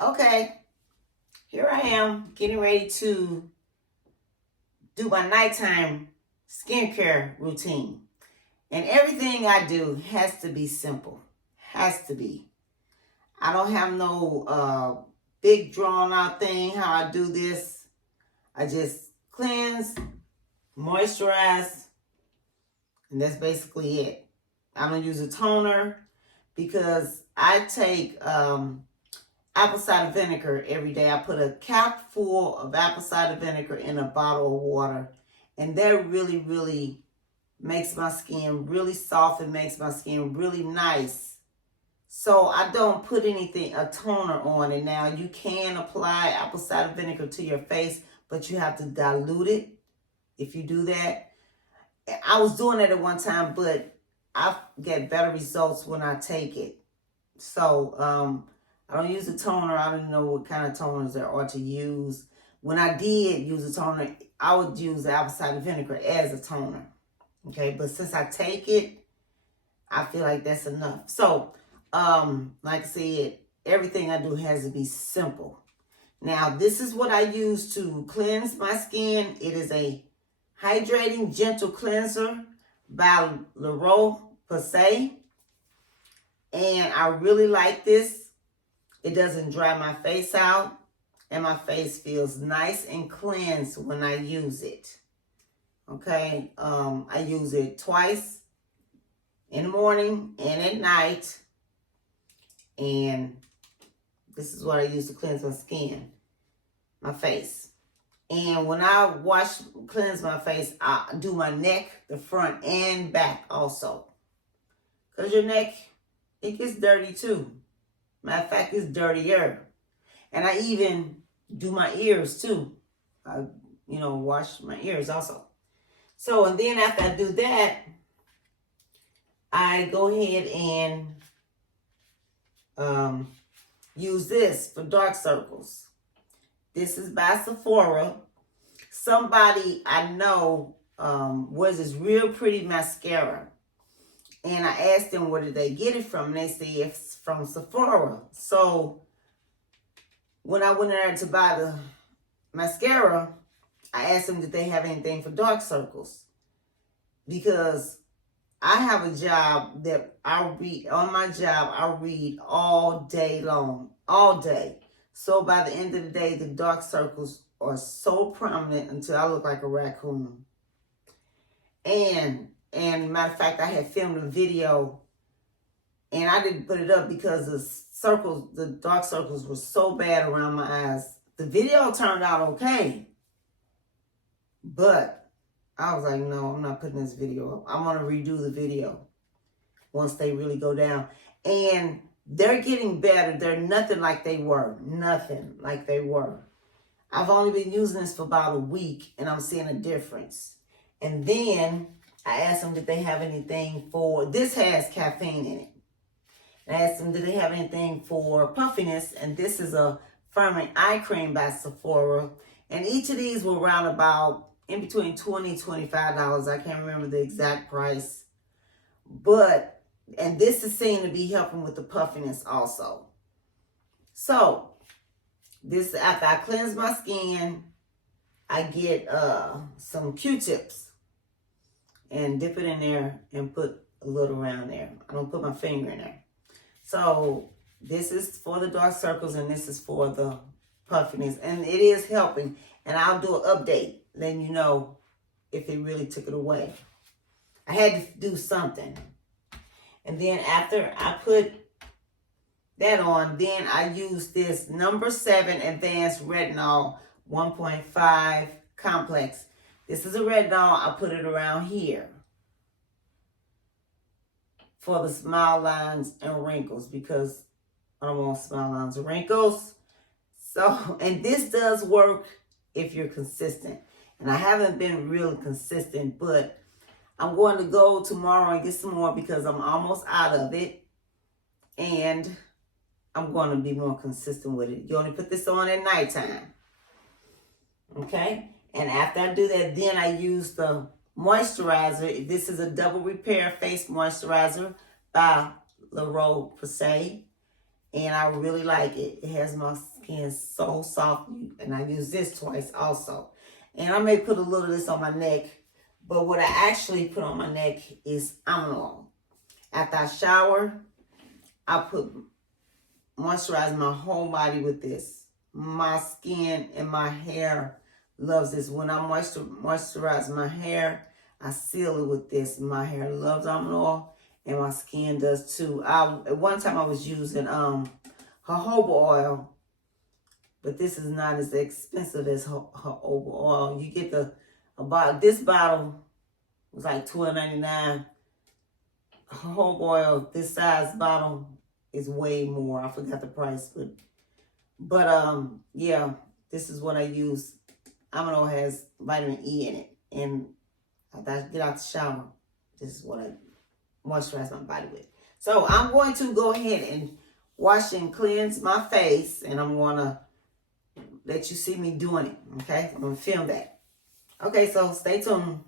Okay, here I am getting ready to do my nighttime skincare routine. And everything I do has to be simple. Has to be. I don't have no big drawn out thing how I do this. I just cleanse, moisturize, and that's basically it. I don't use a toner because I take apple cider vinegar every day. I put a cap full of apple cider vinegar in a bottle of water, and that really makes my skin really soft. It makes my skin really nice. So I don't put a toner on it. Now you can apply apple cider vinegar to your face, but you have to dilute it if you do that. I was doing that at one time, but I get better results when I take it. So I don't use a toner. I don't know what kind of toners there are to use. When I did use a toner, I would use apple cider vinegar as a toner. Okay, but since I take it, I feel like that's enough. So, like I said, everything I do has to be simple. Now, this is what I use to cleanse my skin. It is a Hydrating Gentle Cleanser by Roche-Posay. And I really like this. It doesn't dry my face out. And my face feels nice and cleansed when I use it. Okay, I use it twice in the morning and at night. And this is what I use to cleanse my skin, my face. And when I cleanse my face, I do my neck, the front and back also. Because your neck, it gets dirty too. Matter of fact, it's dirtier. And I even do my ears too. I, wash my ears also. So, and then after I do that, I go ahead and use this for dark circles. This is by Sephora. Somebody I know wears this real pretty mascara. And I asked them where did they get it from. And they say it's from Sephora. So when I went there to buy the mascara, I asked them did they have anything for dark circles. Because I have a job that I read all day long. All day. So by the end of the day, the dark circles are so prominent until I look like a raccoon. And matter of fact, I had filmed a video and I didn't put it up because the dark circles were so bad around my eyes. The video turned out okay. But I was like, no, I'm not putting this video up. I'm going to redo the video once they really go down. And they're getting better. They're nothing like they were. Nothing like they were. I've only been using this for about a week, and I'm seeing a difference. And then I asked them, did they have anything for, this has caffeine in it. And I asked them, did they have anything for puffiness? And this is a firming eye cream by Sephora. And each of these were around about in between $20 and $25. I can't remember the exact price. And this is seen to be helping with the puffiness also. So, this after I cleanse my skin, I get some Q-tips and dip it in there and put a little around there. I don't put my finger in there. So, this is for the dark circles and this is for the puffiness. And it is helping. And I'll do an update, letting you know if it really took it away. I had to do something. And then after I put that on, then I use this number 7 Advanced Retinol 1.5 Complex. This is a retinol. I put it around here for the smile lines and wrinkles because I don't want smile lines and wrinkles. So, and this does work if you're consistent. And I haven't been really consistent, but I'm going to go tomorrow and get some more because I'm almost out of it. And I'm going to be more consistent with it. You only put this on at nighttime. Okay? And after I do that, then I use the moisturizer. This is a double repair face moisturizer by Roche-Posay. And I really like it. It has my skin so soft. And I use this twice also. And I may put a little of this on my neck. But what I actually put on my neck is almond oil. After I shower, I moisturize my whole body with this. My skin and my hair loves this. When I moisturize my hair, I seal it with this. My hair loves almond oil, and my skin does too. At one time I was using jojoba oil, but this is not as expensive as jojoba oil. You get this bottle was like $12.99. Jojoba oil, this size bottle, is way more. I forgot the price, but yeah, this is what I use. Almond oil has vitamin E in it, and after I get out the shower, this is what I moisturize my body with. So I'm going to go ahead and wash and cleanse my face, and I'm going to let you see me doing it, okay? I'm going to film that. Okay, so stay tuned.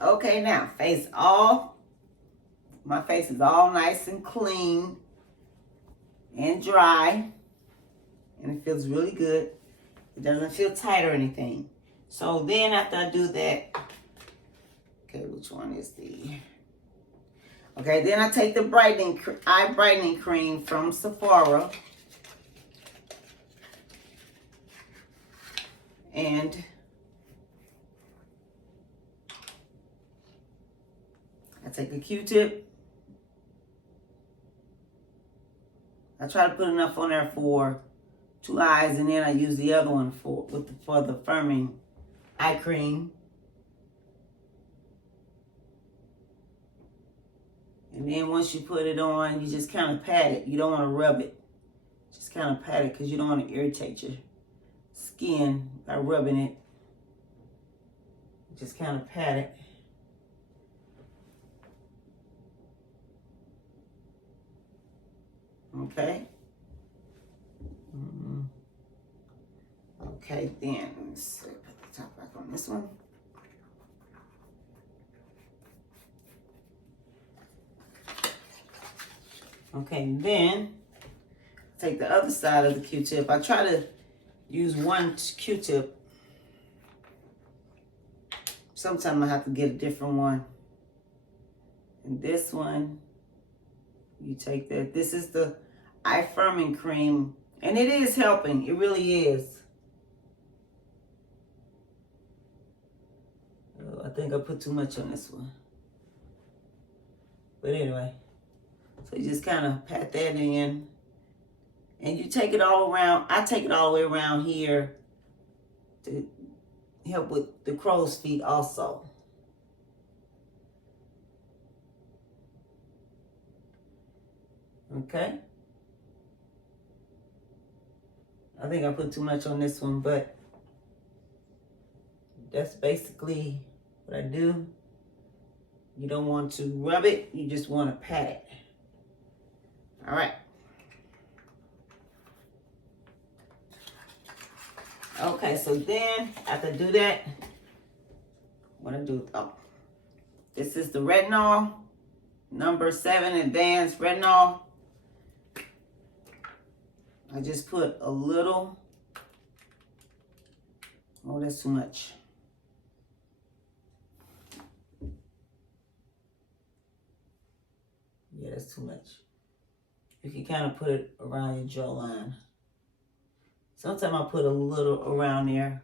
Okay, now my face is all nice and clean and dry, and it feels really good. It doesn't feel tight or anything. So then after I do that, okay, which one is okay, then I take the eye brightening cream from Sephora, and I take a Q-tip. I try to put enough on there for 2 eyes, and then I use the other one for the firming eye cream. And then once you put it on, you just kind of pat it. You don't want to rub it. Just kind of pat it because you don't want to irritate your skin by rubbing it. Just kind of pat it. Okay. Okay, then let's put the top back on this one. Okay, then take the other side of the Q-tip. I try to use one Q-tip. Sometimes I have to get a different one. And this one, you take that. This is the eye firming cream, and it is helping. It really is. think I put too much on this one. But anyway, so you just kind of pat that in. And you take it all around. I take it all the way around here to help with the crow's feet also. Okay. I think I put too much on this one, but that's basically what I do. You don't want to rub it. You just want to pat it. All right. Okay, so then after I do that, what I do, this is the retinol, number 7 advanced retinol. I just put a little, oh, that's too much. Yeah, that's too much. You can kind of put it around your jawline. Sometimes I put a little around there.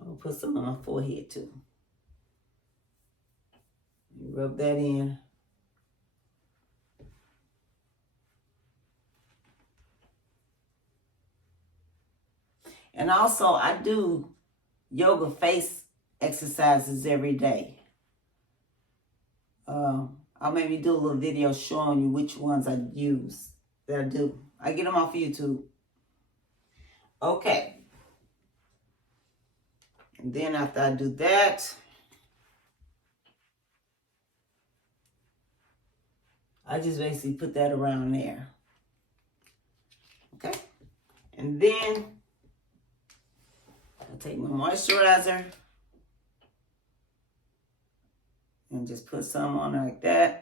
I'm going to put some on my forehead too. You rub that in. And also, I do yoga face exercises every day. I'll maybe do a little video showing you which ones I use. That I do. I get them off YouTube. Okay. And then after I do that, I just basically put that around there. Okay. And then I take my moisturizer and just put some on like that.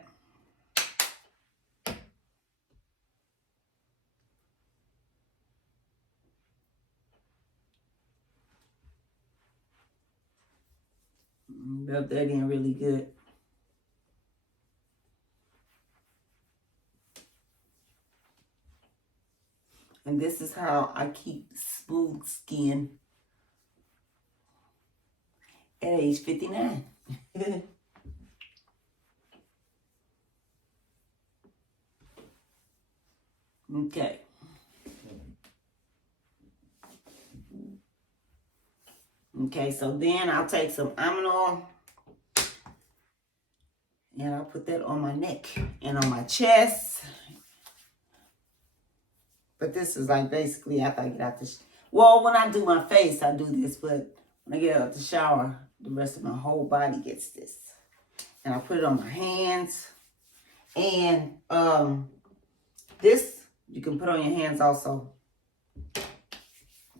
Rub that in really good. And this is how I keep smooth skin at age 59. Okay. Okay, so then I'll take some almond oil and I'll put that on my neck and on my chest. But this is like basically after I get out the well, when I do my face, I do this, but when I get out the shower, the rest of my whole body gets this. And I put it on my hands. And this you can put on your hands also.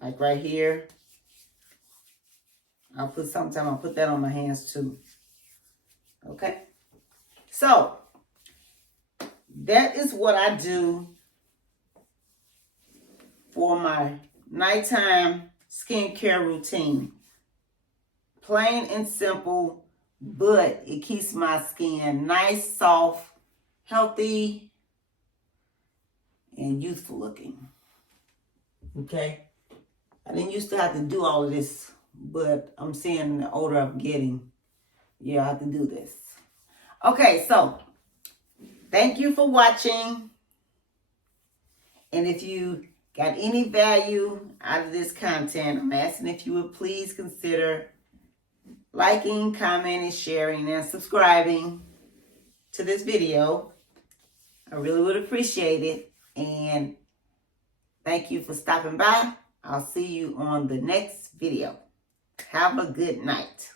Like right here. Sometimes I'll put that on my hands too. Okay. So, that is what I do for my nighttime skincare routine. Plain and simple, but it keeps my skin nice, soft, healthy, and youthful looking. Okay? I didn't used to have to do all of this, but I'm seeing the older I'm getting, yeah, I have to do this. Okay, so thank you for watching. And if you got any value out of this content, I'm asking if you would please consider liking, commenting, sharing, and subscribing to this video. I really would appreciate it. And thank you for stopping by. I'll see you on the next video. Have a good night.